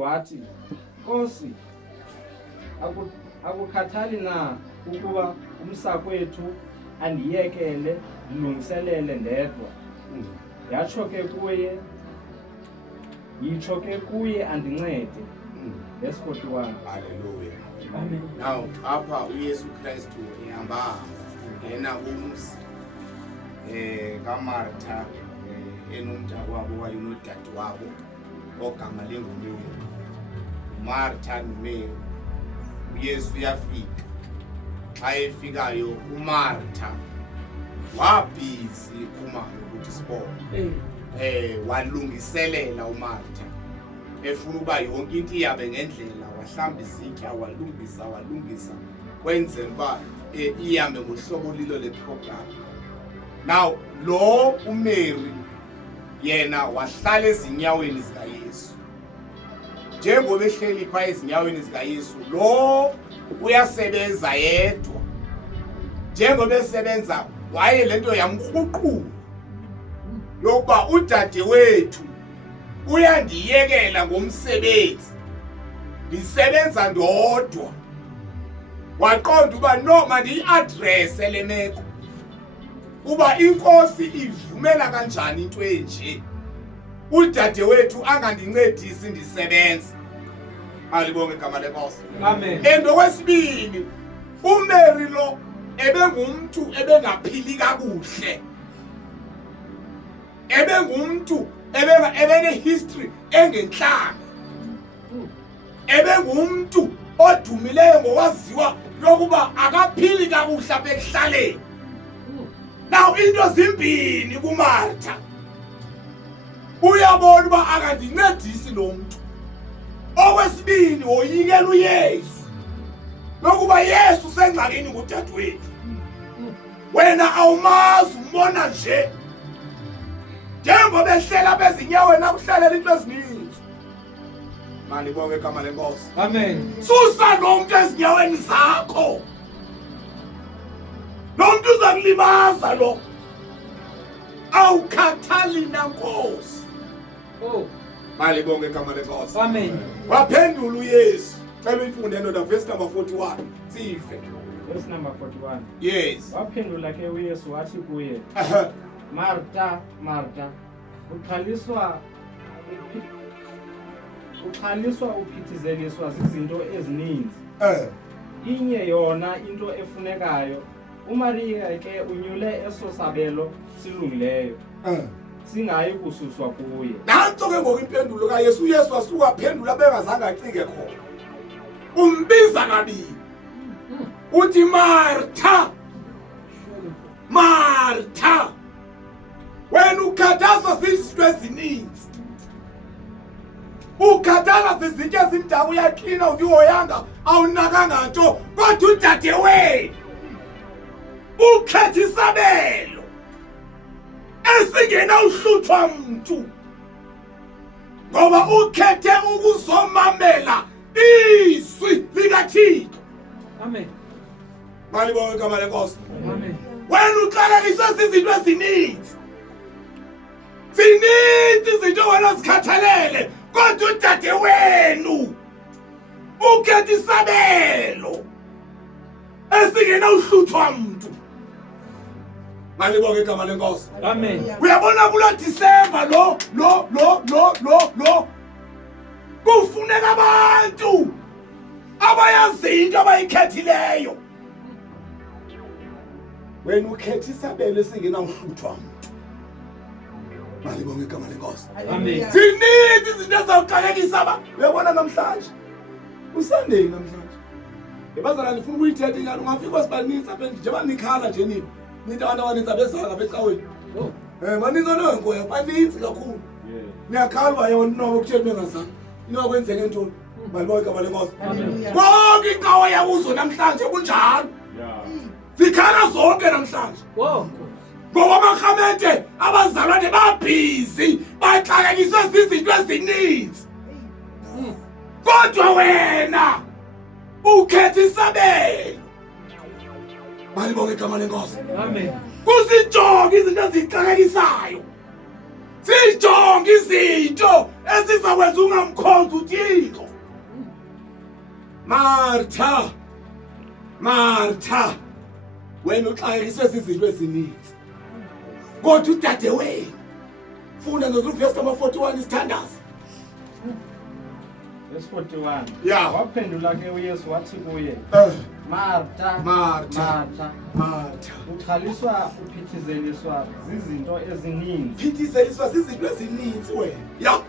wathi, Nkosi, akukhathali na ukuba umsakwethu andiyekele ndilungiselele ndedwa? Yitsho ke kuye andincede. Verse 41. Hallelujah. Amen. Now apha uYesu Kristu ehamba ungena umzi kaMartha enomntakwabo wayinodade wabo ogama linguMary. Martha noMary. uYesu uyafika. Xa efikayo uMartha wabhizi kumalo ukuthi sibone. Walungiselela uMartha. Efuna ukuba yonke into iyabe ngendlela, wahlamba izitya, walungisa kwenzela uba ihambe ngohlobo lilo leprogram. Now lo uMary yena wahlala ezinyaweni zikaYesu. Njengoba ehleli pha ezinyaweni zikaYesu, lo uyasebenza yedwa. Njengoba esebenza waye lento yamkruqula yokuba udade wethu uyandiyekela ngomsebenzi, ndisebenza ndodwa. Waqonda uba noma ndiyi-adrese le meko uba inkosi ivumela kanjani into enje, udade wethu angandincedisi ndisebenza. Alibonge igama lenkosi. Amen. And okwesibili, uMary lo ebengumntu ebengaphili kakuhle, ebengumntu ebene-history engenhlanga, ebengumntu odumileyo ngowaziwa lokuba akaphili kakuhle apha ekuhlaleni. Now into zimbini kuMartha. Uyabona uba akandincedisi lo mntu. Okwesibini woyikela uYesu lokuba Yesu sengxakini ngudade wethu. Wena awumazi, umbona nje. Njengoba ehlela bezinyaweni akuhlalela into ezininzi. Malibonge igama lenkosi. Amen. Susa lo muntu ezinyaweni zakho. Lo muntu uzakulimaza lo. Awukhathali na Nkosi. Oh. Malibonge igama lenkosi. Amen. Waphendula uYesu. Cela uyifunde ndoda verse number 41. Sife. Verse number 41. Yes. Waphendula ke uYesu wathi kuye, Martha, Martha, uxhaliswa uphithizeliswa zizinto ezininzi. Inye yona into efunekayo. uMariya ke unyule eso sabelo silungileyo, singayi kususwa kuye. Nanso ke ngoku impendulo kaYesu. uYesu asuka phendula bengazange acike khona. Umbiza kabili. Uthi Martha, Martha, wena ukhathazwa zizinto ezininzi. Ukhathala zizinto ezimdaka, uyaklina uyihoyanga, awunakanga nto, kodwa udade wenu ukhetha isabelo esingena uhluthwa mntu, ngoba ukhethe ukuzomamela izwi likaThixo. Amen. Malibonge igama lenkosi. Amen. Wena uxakekiswe izinto ezininzi. Zininzi izinto wena zikhathalele, kodwa udade wenu ukhetha isabelo esingena uhluthwa mntu. Malibonge igama lenkosi. Amen. Uyabona kulo December lo kufuneka abantu abayazi into abayikhethileyo. Wena ukhetha isabelo esingena uhluthwa mntu. Malibonge igama lenkosi. Amen. Zininzi izinto ezawuxakekisa abantu. Uyabona namhlanje uSunday namhlanje ebazalwane ndifuna ukuyithetha inyani. Ungafika sibaninzi apha njengoba nikhala nje nini nithi abantu abaninzi abezanga becaweni. Maninzi onongoya baninzi kakhulu. Niyakhala yona noba kutheni bengazange inokwenzeke ntoni. Malibonge igama lenkosi. Bonke incawa yakuzo namhlanje kunjalo. Zikhala zonke namhlanje. Ngoba amakhamete abazalwane babhizi baxakekiswe zizinto ezininzi. Kodwa wena ukhetha isabelo. Malibonge igama lenkosi. Amen. Kusijonge izinto ezixakekisayo. sijonge izinto ezizakwenza ungamkhonzi uThixo. Martha, wena uxakekiswe izinto ezininzi. Kodwa udadewenu funda noVesi 41 isithandazo. Verse 41. Yeah. Waphendula ke uYesu wathi kuye, Martha, Martha. uxhaliswa uphithizeliswa zizinto ezininzi. Phithizeliswa izinto ezininzi wena. Yeah.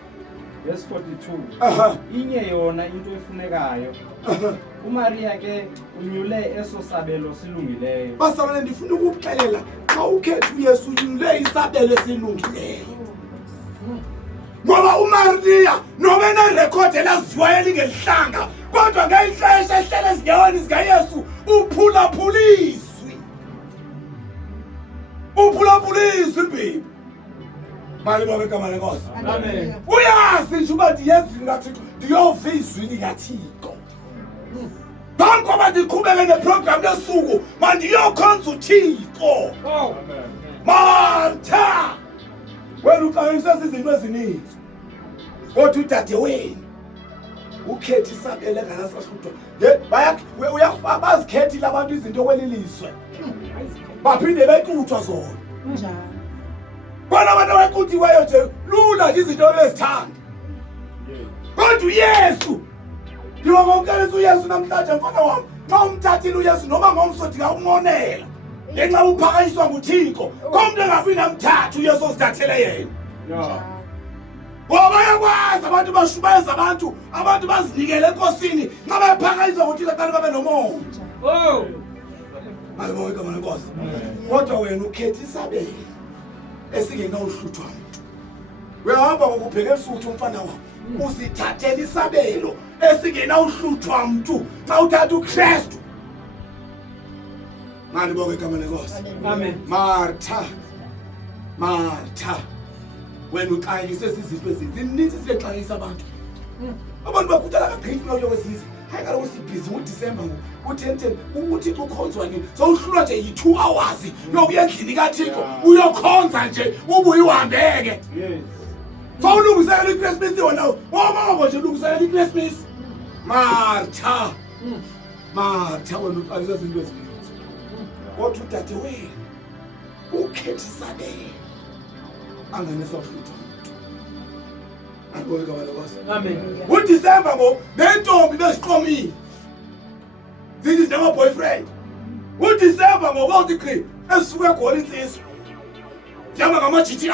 Verse 42. Inye yona into efunekayo. uMaria ke unyule eso sabelo silungileyo. Bazalwane ndifuna ukukuxelela xa ukhetha uYesu unyule isabelo esilungileyo. Ngoba uMaria noma enerecord elaziwayo elingelihlanga kodwa ngayixesha ehlele ezingewani zikaYesu uphulaphuliswi baby. Mali bonke igama lenkosi. Amen. Uyazi nje uba ndiyenzi ngaThixo ndiyova izwi likaThixo. Phambi koba ndiqhubeke neprogram lesuku mandiyokhonza uThixo. Martha, wena uxakekiswe izinto ezininzi. Kodwa udadewenu ukhetha isabelo enganasahluthwa. Bazikhethile abantu izinto kweliliswe. Baphinde bequthwa zona. Njalo. Bona abantu abequthiweyo nje lula nje izinto bezithanda. Kodwa uYesu, ngiyongelisa uYesu namhlanje mfana wami. Xa umthathile uYesu noma ngomsodi ngawumonela. Ngenxa uphakanyiswa nguThixo. Komuntu engafini amthatha uYesu osithathele yena. Yeah. Ngoba yakwazi abantu bashubayeza abantu bazinikele enkosini nxa bephakanyiswa nguThixo kanti babe nomoya. Oh. Ayibonke igama lenkosi. Kodwa wena ukhetha isabelo esingenawuhluthwa umuntu. Uyahamba ngokubheka eSuthu umfana wami. Uzithathela isabelo esingenawuhluthwa umuntu xa uthatha uKristu. Ngani bonke igama lenkosi. Amen. Martha. Wena uxakekiswe izinto ezininzi zilexakisa abantu. Abantu bakuthala kagqithi nayo kwesizwe. Hayi kaloku sibhizi ngoDisemba ngo-10 uThixo ukhonzwa nini? Sowuhlulwa nje yi-2 hours yokuya endlini kaThixo uyokhonza nje ubuye uhambeke. Yes. Sowulungiselela iChristmas wona. Wonke nje ulungiselela iChristmas. Martha, wena uxakekiswe izinto ezininzi. Kodwa udadewenu ukhetha isabelo anganesahluthwa. Ayibonke igama lenkosi. Amen. uDisemba nentombi beziqomile. Zithi njengabo-boyfriend. uDisemba ngo-43 esisuke egoli insizwa. Njengaba ngama-GTI.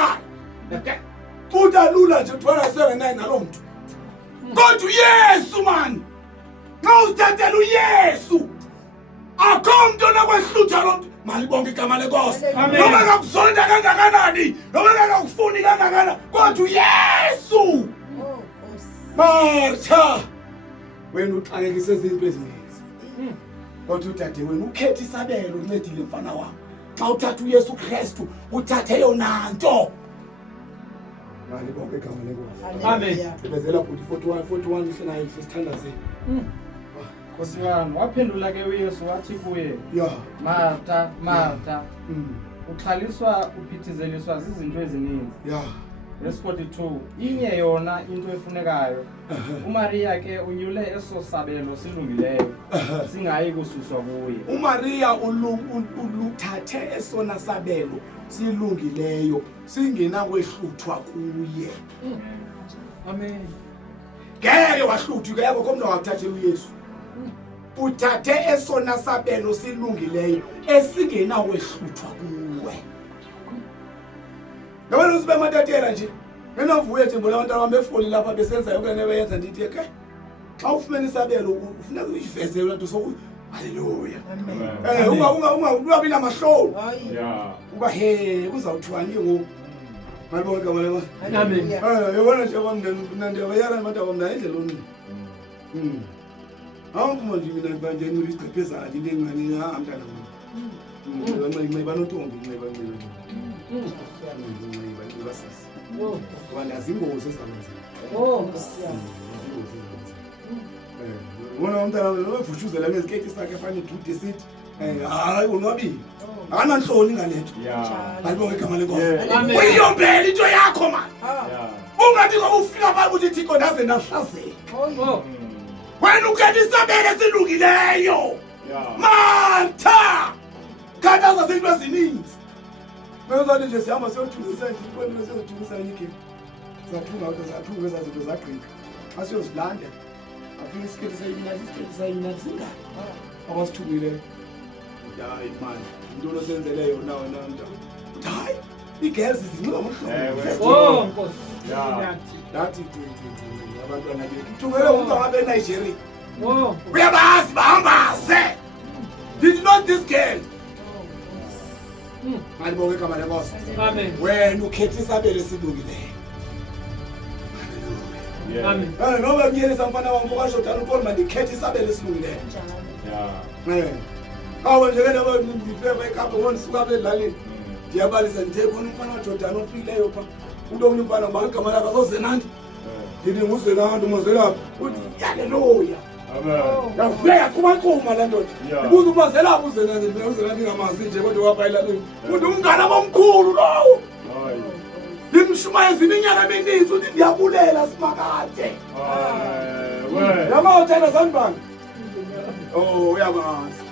Futhi lula nje 279 nalo muntu. Kodwa uYesu man. Xa uzithathela uYesu akho muntu onakwehlutha lo muntu. Mali bonke igama lenkosi. Amen. Noma ngakuzonda kangakanani, noma ngakufuni kangakanani, kodwa uYesu. Martha, wena uxakekiswe izinto ezininzi. Kodwa udadewenu ukhetha isabelo uncedile mfana wami. Xa uthatha uYesu Kristu uthathe yona nto. Mali bonke igama lenkosi. Amen. Ebezela 41 ihlanayo sisithandaze. Nkosi wami, waphendula ke uYesu wathi kuye, Yeah. Martha, uxhaliswa uphithizeliswa zizinto ezininzi. Yeah. Verse 42. Inye yona into efunekayo. uMaria ke unyule eso sabelo silungileyo. Singayi kususwa kuye. uMaria uluthathe esona sabelo silungileyo singenakwehlutshwa kuye. Amen. Ngeke wahluthwa yabo komntu wakuthathe uYesu. Uthathe esona sabelo silungileyo esingenakwehlutshwa kuwe. Ngabona usibe matatela nje. Ngenovuye nje mbona abantu abamefoli lapha besenza yonke into beyenza ndithi ke. Xa ufumene isabelo ufuneka uyiveze loo nto so haleluya. Ungabi namahloni. Yeah. Uba he kuzawuthwani ngoku. Malibonke igama lenkosi. Amen. Yabona nje ndiyabeyala abantu abamna endlela omnye. Awuphuma nje mina manje ngibisiqephezana into engani amntana wami. Ngiba nontombi ngiba. Basasi. Wala zingozi ezamanzi. Wona umntana lo evushuzela ngeziketi sakhe afanye iduty sithi hayi unwabile. Ananhloni ngalento. Ayibonge igama lenkosi. Amen. Uyiyombela into yakho man. Ungathi ngokufika pha ukuthi Thixo ndaze ndahlasela. Wena ukhetha isabelo esilungileyo. Martha. Khathaza izinto ezininzi. Menzani nje sihamba siyothungisa nje ibona siyothungisa yike. Zathunga ezazinto zagqika. Asiyozilanda. Afika isikhathi sayina singaka. Abasithungile. Hayi man, into osenzele yona wena mntu. Hayi, igirls zinxiba ngohlobo. Nkosi. Dathi abantwana bethu. Kuthungele umuntu angabe eNigeria. Uyabazi bahambaze. Did you know this girl? Ayibonge igama lenkosi. Amen. Wena ukhetha isabelo esilungileyo. Amen. Noma ngiyelisa mfana wami ukashoda uNkulunkulu mandikhethe isabelo esilungileyo. Awu nje ke laba ndifeva eKapa wona suka belalini. Ndiyabalisa nje khona umfana kaJordan ofileyo pha. Ulo umfana magama lakhe azozenandi. Ndithi nguzenandi umozelapha. Uthi haleluya. Amen. Yafika kumakhuma la ndoda. Ubuza umazelapha uzenandi uzenandi ngamazi nje kodwa wabayilalini. Uthi umngane omkhulu lowo. Hayi. Limshumayeza iminyaka emininzi uthi ndiyabulela simakade. Hayi. Yama uthanda sanibani? Oh uyabazi.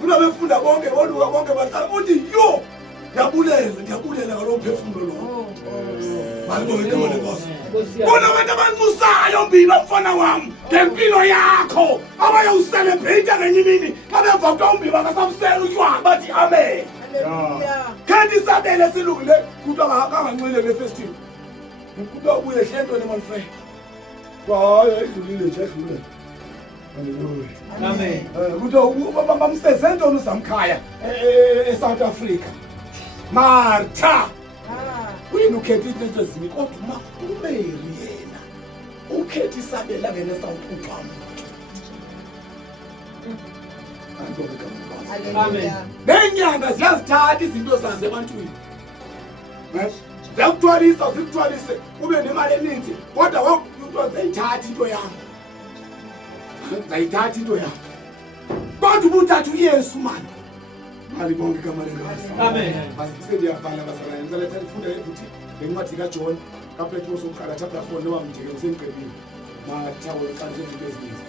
Kuna befunda bonke boluka bonke bahlala uthi yo ndiyabulela ngalo mphefumulo lo. Bayibonge igama lenkosi. Bona abantu abanxusayo mbila mfana wami ngempilo yakho abayawucelebrate ngenye imini kabemva kwambiba kasabusela utywala bathi amen. Kanti isabelo esilungile kuthi anganxile ngefestival. Kuthi ubuye hlentoni man friend. Hayi ayidlulile nje edlule. Hallelujah. Amen. Kuthi bamsezentoni uZamkhaya eSouth Africa. Martha. Uyini ukhetha into ezini kodwa uma uMary yena ukhetha isabelo angene eSouth Africa. Amen. Nenyanga ziyazithatha izinto zaze ebantwini. Zakutwalisa zikutwalise ube nemali eninzi kodwa wonke zayithatha into yakho. Zayithatha into yakho. Kodwa ubuthatha uYesu manje. Alibonge igama lenkosi. Amen. Basise ndiyavala basala ngicela ukufunda ukuthi lencwadi kaJohn kaPetros uqala chapter 4 noma mjike usenqebile. Mathawo xa nje izinto ezininzi.